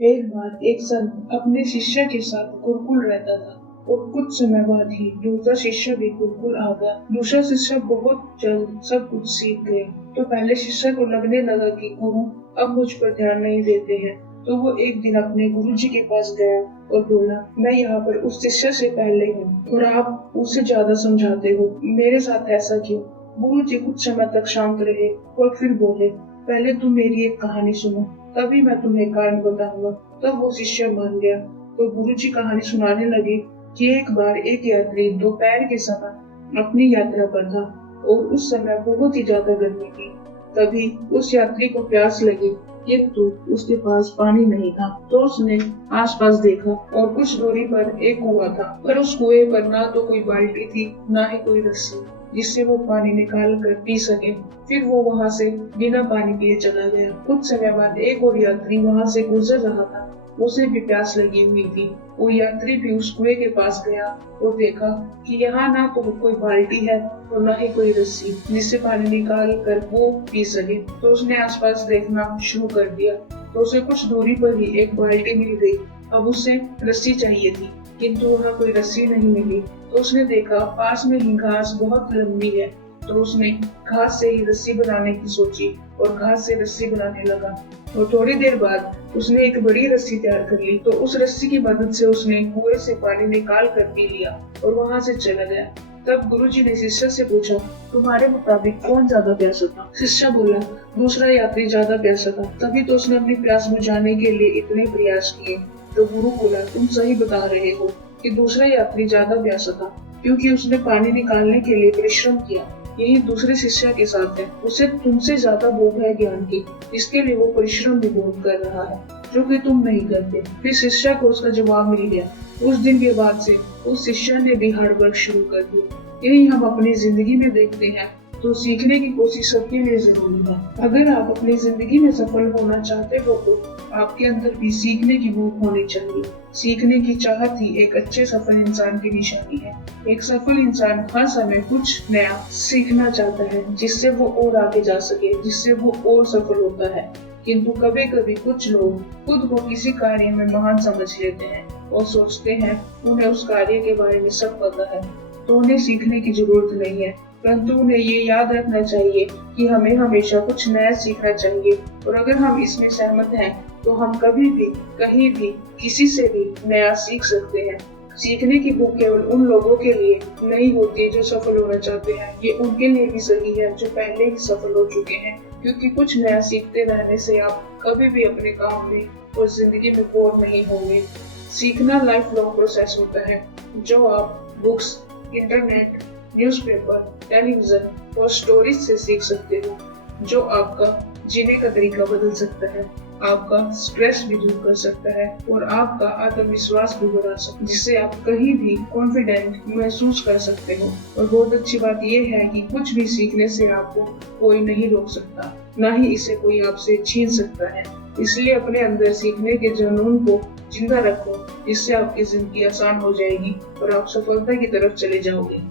एक बार एक संत अपने शिष्य के साथ गुरुकुल रहता था और कुछ समय बाद ही दूसरा शिष्य भी गुरुकुल आ गया। दूसरा शिष्य बहुत जल्द सब कुछ सीख गया। तो पहले शिष्य को लगने लगा कि गुरु अब मुझ पर ध्यान नहीं देते हैं। तो वो एक दिन अपने गुरु जी के पास गया और बोला, मैं यहाँ पर उस शिष्य से पहले हूँ और आप उससे ज्यादा समझाते हो, मेरे साथ ऐसा क्यों? गुरु जी कुछ समय तक शांत रहे और फिर बोले, पहले तुम मेरी एक कहानी सुनो, तभी मैं तुम्हें कारण बताऊंगा। तब वो शिष्य मान गया। तो गुरु जी कहानी सुनाने लगे कि एक बार एक यात्री दोपहर के समय अपनी यात्रा पर था और उस समय बहुत ही ज्यादा गर्मी थी। तभी उस यात्री को प्यास लगी, किंतु उसके पास पानी नहीं था। तो उसने आसपास देखा और कुछ दूरी पर एक कुआं था, पर उस कुएं पर ना तो कोई बाल्टी थी, ना ही कोई रस्सी जिससे वो पानी निकाल कर पी सके। फिर वो वहाँ से बिना पानी पिए चला गया। कुछ समय बाद एक और यात्री वहाँ से गुजर रहा था। उसे भी प्यास लगी हुई थी। वो यात्री भी उस कुएं के पास गया और देखा कि यहाँ ना तो कोई बाल्टी है और ना ही कोई रस्सी जिससे पानी निकाल कर वो पी सके। तो उसने आसपास देखना शुरू कर दिया। तो उसे कुछ दूरी पर ही एक बाल्टी मिल गई। अब उसे रस्सी चाहिए थी, किंतु वहाँ कोई रस्सी नहीं मिली। तो उसने देखा पास में ही घास बहुत लंबी है। तो उसने घास से ही रस्सी बनाने की सोची और घास से रस्सी बनाने लगा। और थोड़ी देर बाद उसने एक बड़ी रस्सी तैयार कर ली। तो उस रस्सी की मदद से उसने कुएं से पानी निकाल कर पी लिया और वहाँ से चला गया। तब गुरुजी ने शिष्य से पूछा, तुम्हारे मुताबिक कौन ज्यादा प्यासा था? शिष्य बोला, दूसरा यात्री ज्यादा प्यासा था, तभी तो उसने अपनी प्यास बुझाने के लिए इतने प्रयास किए। तो गुरु बोला, तुम सही बता रहे हो कि दूसरा यात्री ज्यादा प्यासा था, क्योंकि उसने पानी निकालने के लिए परिश्रम किया। यही दूसरे शिष्य के साथ है, उसे तुमसे ज्यादा भूख है ज्ञान की, इसके लिए वो परिश्रम भी बहुत कर रहा है, जो कि तुम नहीं करते। फिर शिष्य को उसका जवाब मिल गया। उस दिन के बाद से उस शिष्य ने भी हार्ड वर्क शुरू कर दिया। यही हम अपनी जिंदगी में देखते हैं। तो सीखने की कोशिश सबके लिए जरूरी है। अगर आप अपनी जिंदगी में सफल होना चाहते हो तो आपके अंदर भी सीखने की भूख होनी चाहिए। सीखने की चाहत ही एक अच्छे सफल इंसान की निशानी है। एक सफल इंसान हर समय कुछ नया सीखना चाहता है, जिससे वो और आगे जा सके, जिससे वो और सफल होता है। किंतु कभी कभी कुछ लोग खुद को किसी कार्य में महान समझ लेते हैं और सोचते हैं उन्हें उस कार्य के बारे में सब पता है, तो उन्हें सीखने की जरूरत नहीं है। परंतु उन्हें ये याद रखना चाहिए कि हमें हमेशा कुछ नया सीखना चाहिए, और अगर हम इसमें सहमत हैं तो हम कभी भी, कहीं भी, किसी से भी नया सीख सकते हैं। सीखने की भूख केवल उन लोगों के लिए नहीं होती जो सफल होना चाहते हैं, ये उनके लिए भी सही है जो पहले ही सफल हो चुके हैं, क्योंकि कुछ नया सीखते रहने से आप कभी भी अपने काम में और जिंदगी में बोर नहीं होंगे। सीखना लाइफ लॉन्ग प्रोसेस होता है, जो आप बुक्स, इंटरनेट, न्यूज़पेपर, टेलीविजन और स्टोरीज से सीख सकते हो, जो आपका जीने का तरीका बदल सकता है, आपका स्ट्रेस भी दूर कर सकता है और आपका आत्मविश्वास भी बढ़ा सकता है, जिससे आप कहीं भी कॉन्फिडेंट महसूस कर सकते हो। और बहुत अच्छी बात यह है कि कुछ भी सीखने से आपको कोई नहीं रोक सकता, ना ही इसे कोई आपसे छीन सकता है। इसलिए अपने अंदर सीखने के जुनून को जिंदा रखो, जिससे आपकी जिंदगी आसान हो जाएगी और आप सफलता की तरफ चले जाओगे।